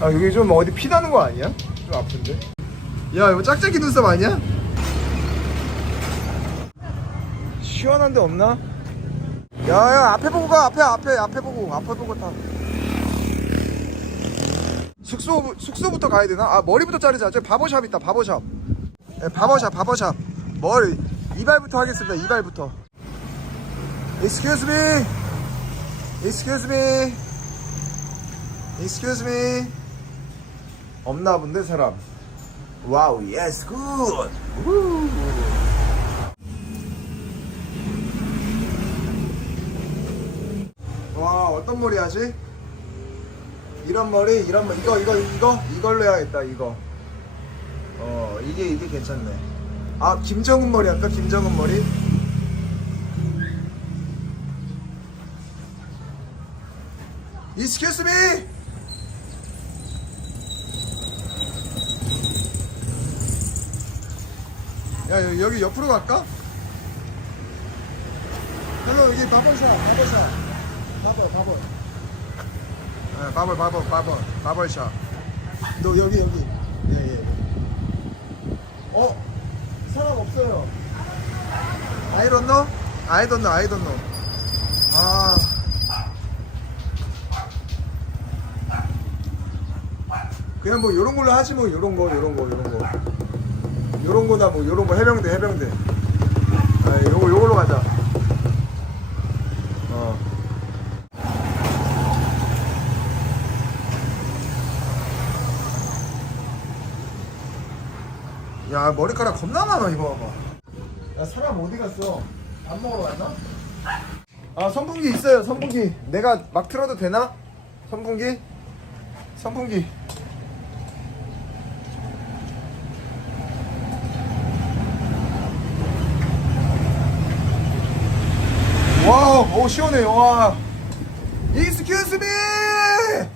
아 여기 좀 어디 피 나는 거 아니야? 좀 아픈데. 야 이거 짝짝이 눈썹 아니야? 시원한 데 없나? 야야 앞에 보고 가 앞에 앞에 앞에 보고 앞에 보고 타. 숙소 숙소부터 가야 되나? 아 머리부터 자르자. 저 바버샵 있다 바버샵. 네, 바버샵 바버샵. 머리 이발부터 하겠습니다. 이발부터. Excuse me. Excuse me. Excuse me. 없나 본데 사람. 와우, 예스, 굿. 우. 와, 어떤 머리 하지? 이런 머리, 이런 머리, 이거, 이거, 이거, 이걸로 해야겠다, 이거. 어, 이게, 이게 괜찮네. 아, 김정은 머리 할까? 김정은 머리? Excuse me! 야 여- 여기 옆으로 갈까? 여기 여기 바벌샵 바벌샵 바벌 바벌 아, 바벌 바벌 바벌 바벌샵 너 여기 여기. 예예 어? 사람 없어요. I don't know. 아. 그냥 뭐 요런 걸로 하지 뭐. 요런 거 요런 거 요런 거 요런 거나 뭐 요런 거 해병대 해병대 아 요거 요걸로 가자 어 야, 머리카락 겁나 많아, 이거 봐봐. 야, 사람 어디 갔어? 밥 먹으러 갔나? 아, 선풍기 있어요, 선풍기. 내가 막 틀어도 되나? 선풍기? 선풍기. 와우, 오 시원해, 와. Excuse me.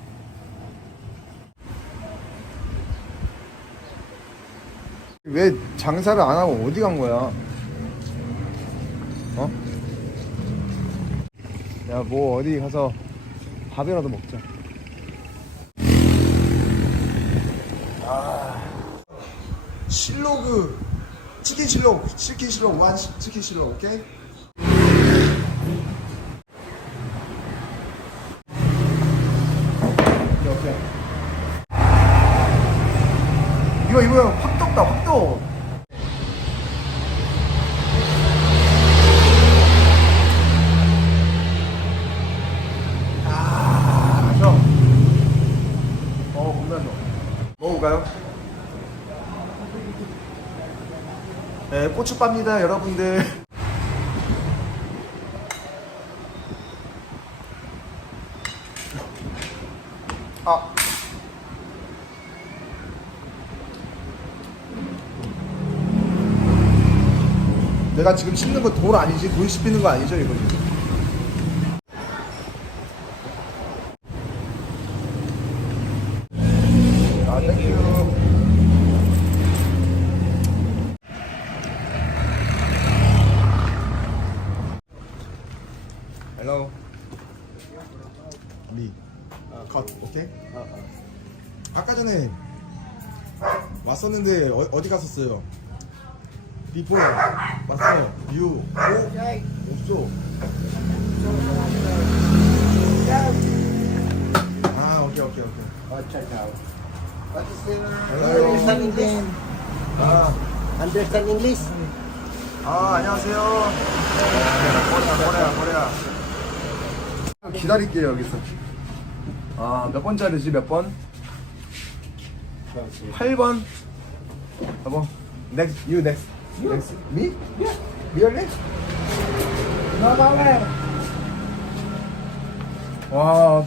왜 장사를 안 하고 어디 간 거야? 어? 야, 뭐 어디 가서 밥이라도 먹자. 아, 실로그 치킨 실로그 치킨 실로그 완 치킨 실로그? 오케이, 오케이. 이거 이거 확 떴다 확 떠. 아, 형. 어, 겁나 좋아. 먹어 볼까요? 네, 고춧밥입니다, 여러분들. 아. 내가 지금 씹는 거 돈 아니지? 돈 씹히는 거 아니죠, 이거 지금? 아, 땡큐. Hello. Me. 컷, 오케이? 아까 전에 왔었는데 어, 어디 갔었어요? 비포 왔어요. 유. 오? 없어. 아, 오케이, 오케이, 오케이. Understand English? 아, Understand English? 아 안녕하세요. 코레아, 코레아, 코레아. 기다릴게요 여기서. 아, 몇 번짜리지 몇 번? 8번. 여보, next, you next. Next, me? Yeah. Really? No problem. 와,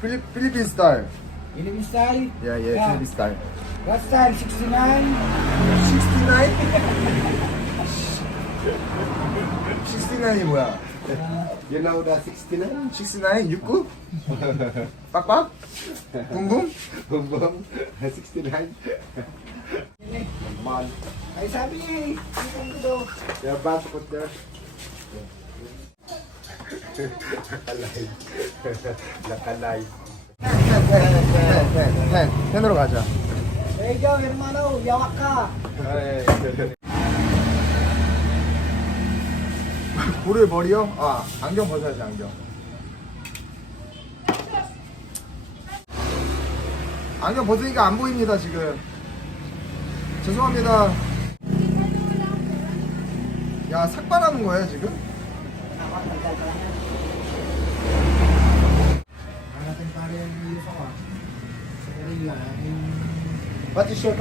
필리, 필리핀 스타일. Philippine style? 예, 예, Yeah. 필리핀 스타일. What style? 69? 69? 69이 뭐야? You know the 69? 69? 69? 빡빡? 붕붕? Boom. 69. Man. Ay sabi niya eh. Hindi ko daw. You're about to put there. Nakalay. Nakalay. pen, pen, pen, pen. 펜 펜으로 가자 There you go, hermano. Yawak ka. 볼을 머리요? 아 안경 벗어야지 안경 안경 벗으니까 안 보입니다 지금 죄송합니다 야 삭발하는 거야 지금? What is your?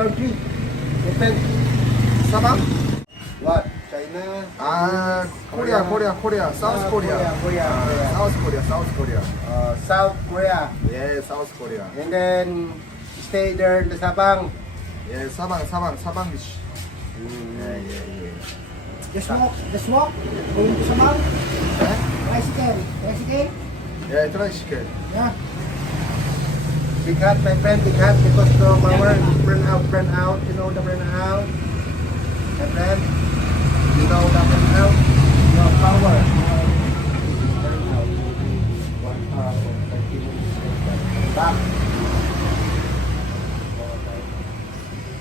China? 아 코리아 코리아 코리아 사우스 아, 코리아 코리아, 코리아, 아, 코리아. 사우스 코리아 사우스 코리아 Uh, South Korea. 예 사우스 코리아 And then stay there in the Sabang. 예 사방 사방 사방 비치 예예예 Just walk, just walk. Going to Sabang. Tricycle. Tricycle. 예 트라이시클 Yeah. Big hat, my friend, big hat because the power burn out, burn out. You know the burn out? My friend, you know the burn out? No power. Burn out. One hour, 30 minutes later. Back.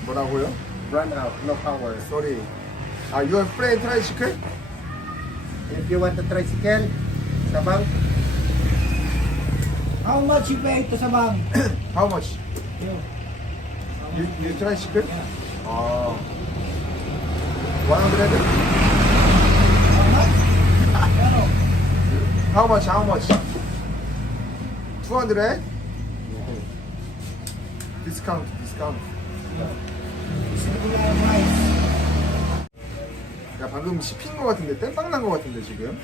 뭐라고요? Run out, no power. 쏘리 아 유어 프레이 트라이시클? If you want a tricycle, Sabang, How much you pay to Sabang? How much? You. You, you tricycle? 아 100? How much? How much? 200? Discount, discount. 야 방금 씹힌 거 같은데 땜빵 난거 같은데 지금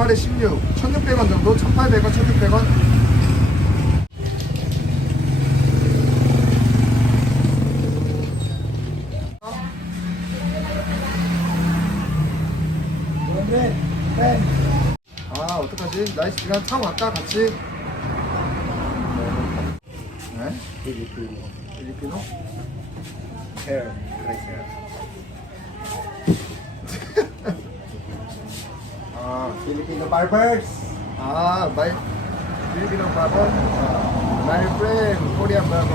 28에 16 1600원 정도? 1800원 1600원 Hundred. Ten. 아 어떡하지? 나이스 그냥 타고 갈까 같이? 네? Filipino. 필리핀어? 아. 아 마이 필리핀어 바버? 마이 프렌드 코리안 바버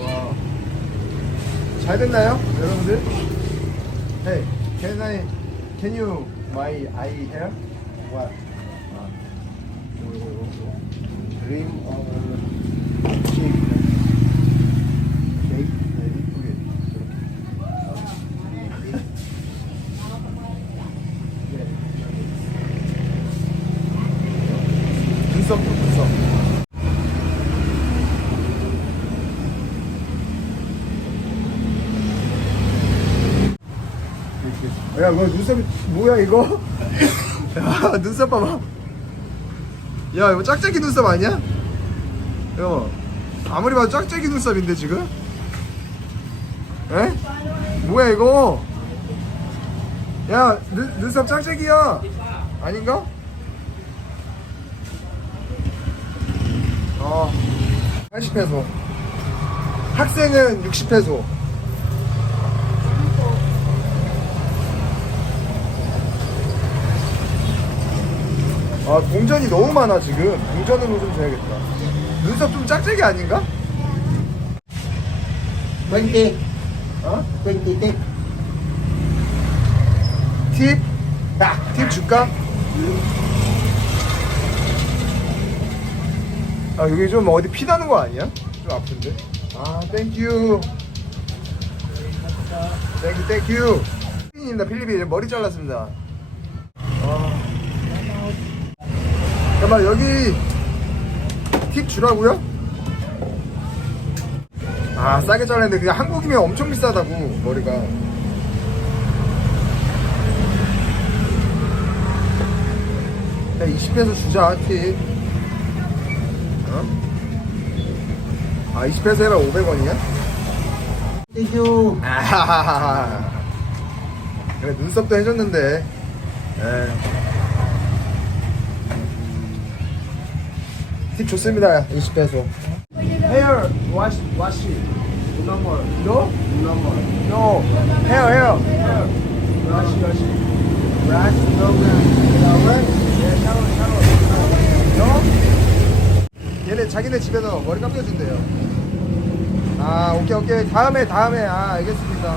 와. 잘 됐나요? 여러분들? Hey, can I, can you my eye hair? What? 아, 이거. Green or shape. shape? 네, 이쁘게. 이렇게. 눈썹도 눈썹. 야, 뭐 눈썹이 뭐야 이거? 야, 눈썹 봐봐. 야, 이거 짝짝이 눈썹 아니야? 이거 아무리 봐도 짝짝이 눈썹인데 지금? 에? 뭐야 이거? 야, 눈, 눈썹 짝짝이야. 아닌가? 어, 80페소. 학생은 60페소. 아, 동전이 너무 많아 지금. 동전으로 좀 줘야겠다. 눈썹 좀 짝짝이 아닌가? 20. 어? 20 tip. 팁? 팁 줄까? 아 여기 좀 어디 피 나는 거 아니야? 좀 아픈데? 아 땡큐 땡큐 땡큐 필리핀입니다 필리핀 머리 잘랐습니다 잠깐만 여기 팁 주라고요? 아 싸게 잘랐는데 그냥 한국이면 엄청 비싸다고 머리가 야 20페소 주자 팁 어? 아 20페소 해라 500원이야? Thank you. 아하하하 그래 눈썹도 해줬는데 예. 팁 좋습니다. 20배소. Hair wash wash. No more. No? No more. No. Hair hair. Hair. Wash wash. Brush no brush. Shower. Yeah, shower shower. No? 얘네 자기네 집에서 머리 감겨준대요. 아 오케이 오케이 다음에 다음에 아 알겠습니다.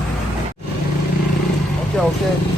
오케이 오케이.